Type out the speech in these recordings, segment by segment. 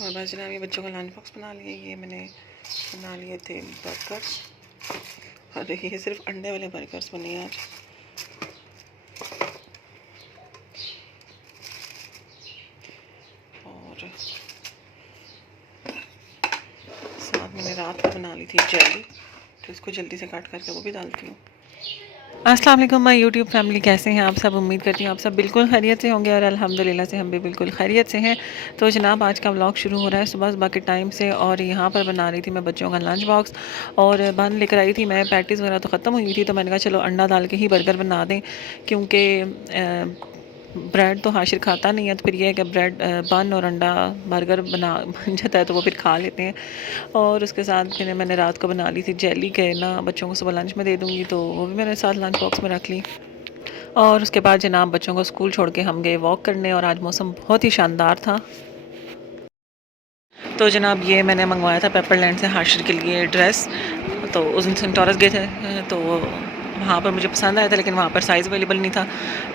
और बस जनाब ये बच्चों का लंच बॉक्स बना लिए। ये मैंने बना लिए थे बर्गर्स, और ये सिर्फ अंडे वाले बर्गर्स बने आज। और साथ मैंने रात को बना ली थी जेली, तो इसको जल्दी से काट करके वो भी डालती हूँ। अस्सलाम वालेकुम माय यूट्यूब फैमिली, कैसे हैं आप सब? उम्मीद करती हूँ आप सब बिल्कुल खैरियत से होंगे और अल्हम्दुलिल्लाह से हम भी बिल्कुल खैरियत से हैं। तो जनाब आज का व्लॉग शुरू हो रहा है सुबह सुबह के टाइम से, और यहाँ पर बना रही थी मैं बच्चों का लंच बॉक्स, और बन लेकर आई थी मैं। पैटीज़ वगैरह तो ख़त्म हुई थी, तो मैंने कहा चलो अंडा डाल के ही बर्गर बना दें, क्योंकि ब्रेड तो हाशिर खाता नहीं है, तो फिर ये है कि ब्रेड बन और अंडा बर्गर बन जाता है, तो वो फिर खा लेते हैं। और उसके साथ फिर मैंने रात को बना ली थी जेली के ना, बच्चों को सुबह लंच में दे दूँगी, तो वो भी मैंने साथ लंच बॉक्स में रख ली। और उसके बाद जनाब बच्चों को स्कूल छोड़ के हम गए वॉक करने, और आज मौसम बहुत ही शानदार था। तो जनाब ये मैंने मंगवाया था पेपरलैंड से हाशिर के लिए ड्रेस, तो उस दिन सेंटोरस गए थे, तो वहाँ पर मुझे पसंद आया था, लेकिन वहाँ पर साइज़ अवेलेबल नहीं था,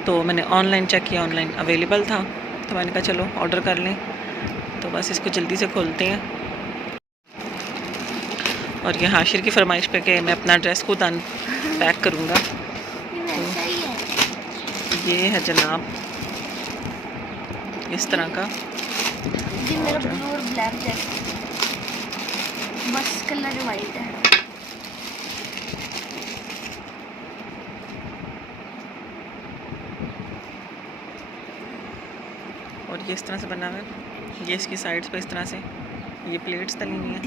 तो मैंने ऑनलाइन चेक किया, ऑनलाइन अवेलेबल था, तो मैंने कहा चलो ऑर्डर कर लें। तो बस इसको जल्दी से खोलते हैं। और ये हाशिर की फरमाइश पे कि मैं अपना ड्रेस खुद पैक करूँगा। तो ये है जनाब इस तरह का। जी मेरा ब्लू और ब्लैक जैकेट, बस कलर वाइट है। और ये इस तरह से बना हुआ है, ये इसकी साइड्स पे इस तरह से ये प्लेट्स तली हुई हैं,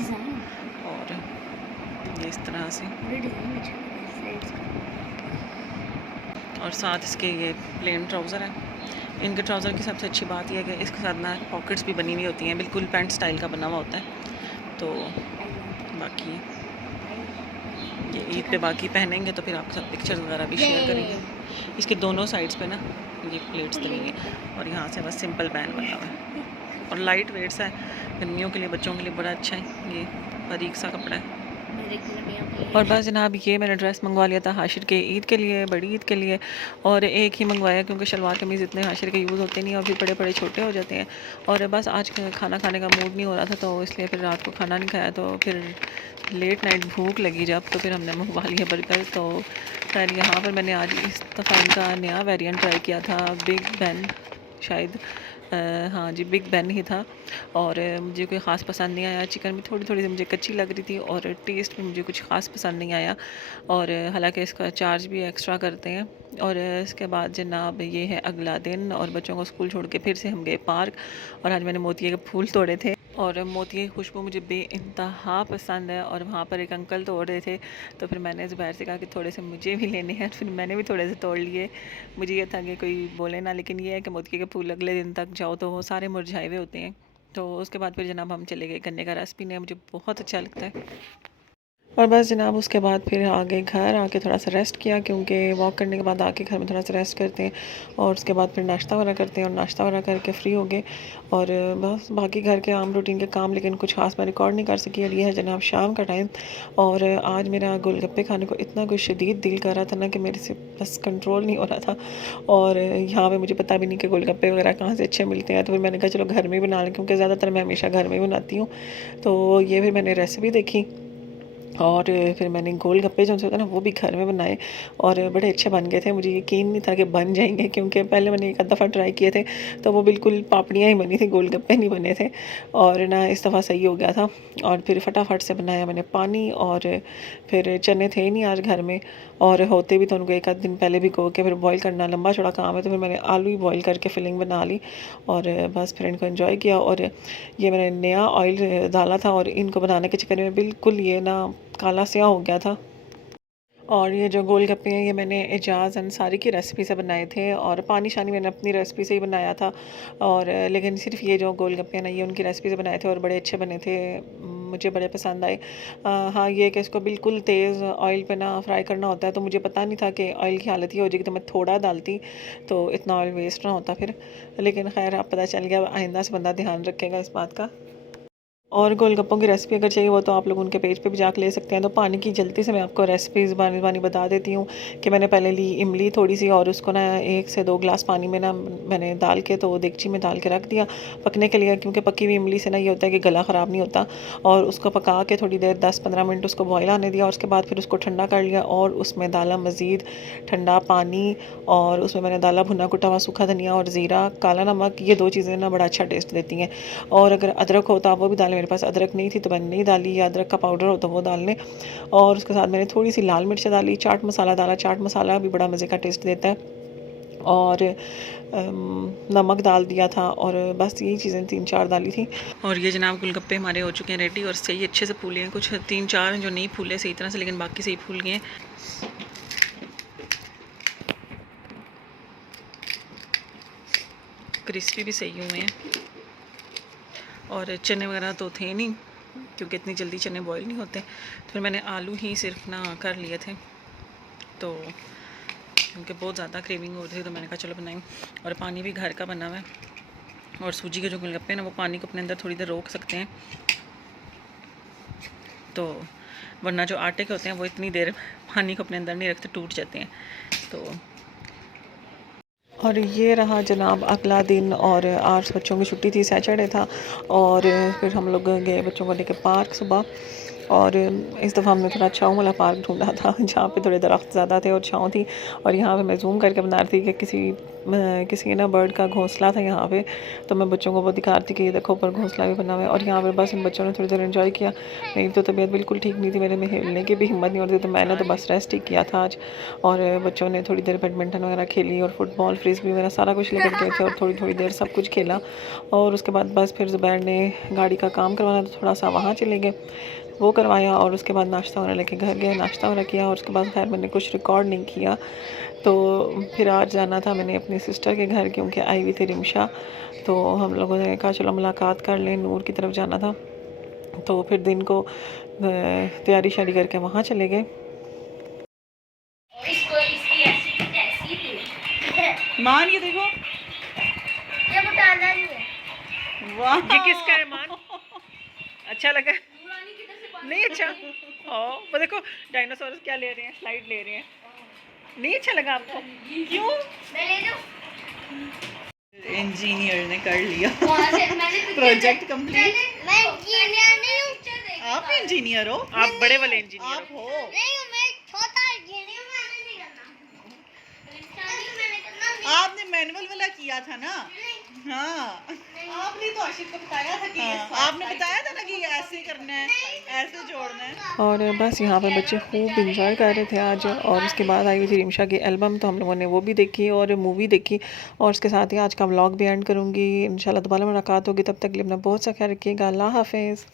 और ये इस तरह से, और साथ इसके ये प्लेन ट्राउज़र है। इनके ट्राउज़र की सबसे अच्छी बात यह है कि इसके साथ ना पॉकेट्स भी बनी हुई होती हैं, बिल्कुल पैंट स्टाइल का बना हुआ होता है। तो बाकी ये ईद पे बाकी पहनेंगे तो फिर आपके साथ पिक्चर्स वगैरह भी शेयर करेंगे। इसके दोनों साइड्स पे ना ये प्लेट्स तली हुई हैं, और यहाँ से बस सिंपल बैन बना हुआ है, और लाइट वेट सा है, गर्मियों के लिए बच्चों के लिए बड़ा अच्छा है, ये बारीक सा कपड़ा है। और बस जनाब ये मैंने ड्रेस मंगवा लिया था हाशिर के ईद के लिए, बड़ी ईद के लिए, और एक ही मंगवाया क्योंकि शलवार कमीज़ इतने हाशिर के यूज़ होते नहीं, और फिर बड़े बड़े छोटे हो जाते हैं। और बस आज खाना खाने का मूड नहीं हो रहा था, तो इसलिए फिर रात को खाना नहीं खाया, तो फिर लेट नाइट भूख लगी जब, तो फिर हमने मंगवा लिया बर्गर। तो खैर यहाँ पर मैंने आज इस दफ़ा इनका नया वेरिएंट ट्राई किया था, बिग बैन शायद, हाँ जी बिग बैन ही था, और मुझे कोई ख़ास पसंद नहीं आया। चिकन भी थोड़ी थोड़ी सी मुझे कच्ची लग रही थी, और टेस्ट भी मुझे कुछ ख़ास पसंद नहीं आया, और हालांकि इसका चार्ज भी एक्स्ट्रा करते हैं। और इसके बाद जनाब ये है अगला दिन, और बच्चों को स्कूल छोड़ के फिर से हम गए पार्क, और आज मैंने मोतिये के फूल तोड़े थे, और मोतिये की खुशबू मुझे बेइंतहा पसंद है, और वहाँ पर एक अंकल तोड़ रहे थे, तो फिर मैंने ज़ुबैर से कहा कि थोड़े से मुझे भी लेने हैं, फिर मैंने भी थोड़े से तोड़ लिए। मुझे ये था कि कोई बोले ना, लेकिन ये है कि मोतिये के फूल अगले दिन तक जाओ तो वो सारे मुरझाए हुए होते हैं। तो उसके बाद फिर जनाब हम चले गए गन्ने का रस पीने, मुझे बहुत अच्छा लगता है। और बस जनाब उसके बाद फिर आगे घर आके थोड़ा सा रेस्ट किया, क्योंकि वॉक करने के बाद आके घर में थोड़ा सा रेस्ट करते हैं, और उसके बाद फिर नाश्ता वगैरह करते हैं, और नाश्ता वगैरह करके फ्री हो गए। और बस बाकी घर के आम रूटीन के काम, लेकिन कुछ खास मैं रिकॉर्ड नहीं कर सकी। और ये है जनाब शाम का टाइम, और आज मेरा गोलगप्पे खाने को इतना कुछ शदीद दिल कर रहा था ना कि मेरे से बस कंट्रोल नहीं हो रहा था। और यहाँ पर मुझे पता भी नहीं कि गोलगप्पे वगैरह कहाँ से अच्छे मिलते हैं, तो फिर मैंने कहा चलो घर में बना लें, क्योंकि ज़्यादातर मैं हमेशा घर में बनाती हूँ। तो ये फिर मैंने रेसिपी देखी, और फिर मैंने गोलगप्पे जो होते हैं ना वो भी घर में बनाए, और बड़े अच्छे बन गए थे। मुझे यकीन नहीं था कि बन जाएंगे, क्योंकि पहले मैंने एक आध दफ़ा ट्राई किए थे, तो वो बिल्कुल पापड़ियाँ ही बनी थी, गोलगप्पे नहीं बने थे। और ना इस दफ़ा सही हो गया था, और फिर फटाफट से बनाया मैंने पानी, और फिर चने थे ही नहीं आज घर में, और होते भी तो उनको एक आध दिन पहले भी गो के फिर बॉईल करना लंबा चौड़ा काम है, तो फिर मैंने आलू ही बॉईल करके फिलिंग बना ली, और बस फिर इनको एंजॉय किया। और ये मैंने नया ऑयल डाला था, और इनको बनाने के चक्कर में बिल्कुल ये ना काला स्याह हो गया था। और ये जो गोलगप्पे हैं ये मैंने एजाज़ अंसारी की रेसिपी से बनाए थे, और पानी शानी मैंने अपनी रेसिपी से ही बनाया था, और लेकिन सिर्फ ये जो गोलगप्पे हैं ना ये उनकी रेसिपी से बनाए थे, और बड़े अच्छे बने थे, मुझे बड़े पसंद आए। हाँ ये कि इसको बिल्कुल तेज़ ऑयल पे ना फ्राई करना होता है, तो मुझे पता नहीं था कि ऑयल की हालत ही हो जाएगी, तो मैं थोड़ा डालती तो इतना ऑयल वेस्ट ना होता फिर, लेकिन खैर अब पता चल गया, आइंदा से बंदा ध्यान रखेगा इस बात का। और गोलगप्पों की रेसिपी अगर चाहिए वो तो आप लोग उनके पेज पे भी जाके ले सकते हैं। तो पानी की जल्दी से मैं आपको रेसिपीज़ बानी बानी बता देती हूँ कि मैंने पहले ली इमली थोड़ी सी, और उसको ना 1 से 2 गिलास पानी में ना मैंने डाल के तो देगची में डाल के रख दिया पकने के लिए, क्योंकि पकी हुई इमली से ना ये होता है कि गला ख़राब नहीं होता। और उसको पका के थोड़ी देर 10-15 मिनट उसको बॉयल आने दिया, और उसके बाद फिर उसको ठंडा कर लिया और उसमें डाला मज़ीद ठंडा पानी, और उसमें मैंने डाला भुना कुटा हुआ सूखा धनिया और ज़ीरा, काला नमक। ये 2 चीज़ें ना बड़ा अच्छा टेस्ट देती हैं। और अगर अदरक हो तो आप वो भी डालें, मेरे पास अदरक नहीं थी तो मैंने नहीं डाली, या अदरक का पाउडर हो तो वो डाल लें। और उसके साथ मैंने थोड़ी सी लाल मिर्च डाली, चाट मसाला डाला, चाट मसाला भी बड़ा मज़े का टेस्ट देता है, और नमक डाल दिया था, और बस यही चीज़ें 3-4 डाली थी। और ये जनाब गोलगप्पे हमारे हो चुके हैं रेडी, और सही अच्छे से फूले हैं। कुछ 3-4 हैं जो नहीं फूले सही तरह से, लेकिन बाकी सही फूल गए हैं। क्रिस्पी भी सही हुए हैं। और चने वगैरह तो थे नहीं, क्योंकि इतनी जल्दी चने बॉईल नहीं होते, तो फिर मैंने आलू ही सिर्फ ना कर लिए थे। तो क्योंकि बहुत ज़्यादा क्रेविंग हो रही थी तो मैंने कहा चलो बनाएं। और पानी भी घर का बना हुआ है, और सूजी के जो गोलगप्पे हैं ना वो पानी को अपने अंदर थोड़ी देर रोक सकते हैं, तो वरना जो आटे के होते हैं वो इतनी देर पानी को अपने अंदर नहीं रखते, टूट जाते हैं। तो और ये रहा जनाब अगला दिन, और आज बच्चों की छुट्टी थी, सैटरडे था, और फिर हम लोग गए बच्चों को लेकर पार्क सुबह। और इस दफ़ा हमने थोड़ा छाँव वाला पार्क ढूंढा था जहाँ पे थोड़े दरख्त ज़्यादा थे और छाँव थी। और यहाँ पे मैं जूम करके बना रही थी कि किसी ना बर्ड का घोंसला था यहाँ पे, तो मैं बच्चों को वो दिखा रही थी कि ये देखो ऊपर घोंसला भी बना हुआ है। और यहाँ पे बस इन बच्चों ने थोड़ी देर एंजॉय किया। मेरी तो तबीयत बिल्कुल ठीक नहीं थी, मेरे में हिलने की भी हिम्मत नहीं हो रही थी, तो मैंने तो बस रेस्ट ही किया था आज। और बच्चों ने थोड़ी देर बैडमिंटन वगैरह खेली, और फुटबॉल फ्रिस्बी वगैरह सारा कुछ लेकर गए थे, और थोड़ी थोड़ी देर सब कुछ खेला। और उसके बाद बस फिर ज़ुबैर ने गाड़ी का काम करवाना तो थोड़ा सा वहाँ चले गए, वो करवाया, और उसके बाद नाश्ता वगैरह लेके घर गए, नाश्ता वगैरह किया। और उसके बाद खैर मैंने कुछ रिकॉर्ड नहीं किया। तो फिर आज जाना था मैंने अपनी सिस्टर के घर, क्योंकि आई हुई थी रिमशा, तो हम लोगों ने कहा चलो मुलाकात कर लें, नूर की तरफ जाना था। तो फिर दिन को तैयारी शारी करके वहाँ चले गए। मान ये देखो, ये बताना नहीं है। वाह ये किसका है मान? अच्छा लगा? नहीं अच्छा? वो देखो डायनासोर क्या ले रहे हैं, स्लाइड ले रहे हैं। नहीं अच्छा लगा आपको? क्यों? मैं ले लूं? इंजीनियर ने कर लिया मैंने प्रोजेक्ट कंप्लीट। मैं इंजीनियर नहीं हूं। आप इंजीनियर हो? आप बड़े वाले इंजीनियर हो? नहीं हूं, मैं छोटा इंजीनियर हूं, मैंने नहीं करना। आपने मैनुअल वाला किया था ना? हाँ आपने तो आशिक को बताया था कि आपने बताया था ना कि ऐसे करना है, ऐसे जोड़ना है। और बस यहाँ पे बच्चे खूब इंजॉय कर रहे थे आज। और उसके बाद आई हुई थी रिमशा की एल्बम, तो हम लोगों ने वो भी देखी और मूवी देखी। और उसके साथ ही आज का व्लॉग भी एंड करूँगी। इंशाल्लाह दोबारा मुलाकात होगी, तब तक के लिए अपना बहुत सा ख्याल रखिएगा। अल्लाह हाफिज़।